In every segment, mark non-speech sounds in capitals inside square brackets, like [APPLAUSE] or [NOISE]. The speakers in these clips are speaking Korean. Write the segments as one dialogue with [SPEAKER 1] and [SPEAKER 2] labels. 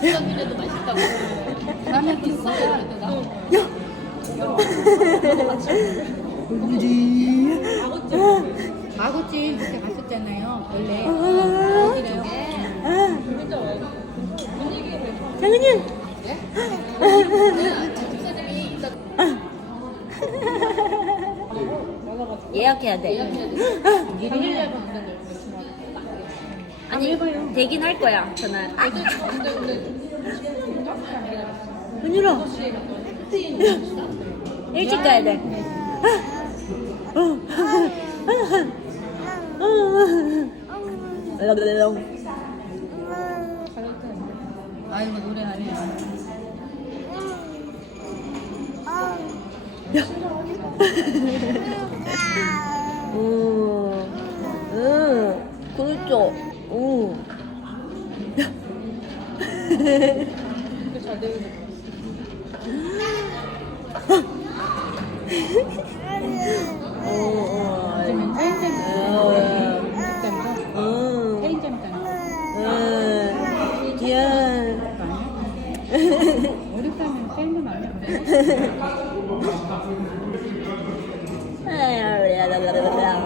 [SPEAKER 1] 닭장미래도 맛있다고. 라면 있어요. 나
[SPEAKER 2] 야! 우리
[SPEAKER 1] 아구찜 그때 갔었잖아요. 원래
[SPEAKER 2] 아,
[SPEAKER 1] 거기래요.
[SPEAKER 2] 아. 장은이
[SPEAKER 1] 집사님이 이따
[SPEAKER 3] 예약해야 돼.
[SPEAKER 1] 예약해야 돼. 일일 날 받는 걸
[SPEAKER 3] 아니 되긴 할 거야. 아,
[SPEAKER 1] 근데 근데
[SPEAKER 2] 은유라
[SPEAKER 3] 일찍 가야 돼.
[SPEAKER 1] 아이고 노래하네.
[SPEAKER 3] 음, 음, 그렇죠. 음. [LAUGHS]
[SPEAKER 1] 잘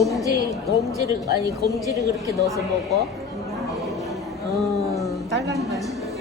[SPEAKER 3] 엄지, 엄지를, 아니, 검지를 그렇게 넣어서 먹어? 어,
[SPEAKER 1] 딸랑만.
[SPEAKER 3] 요.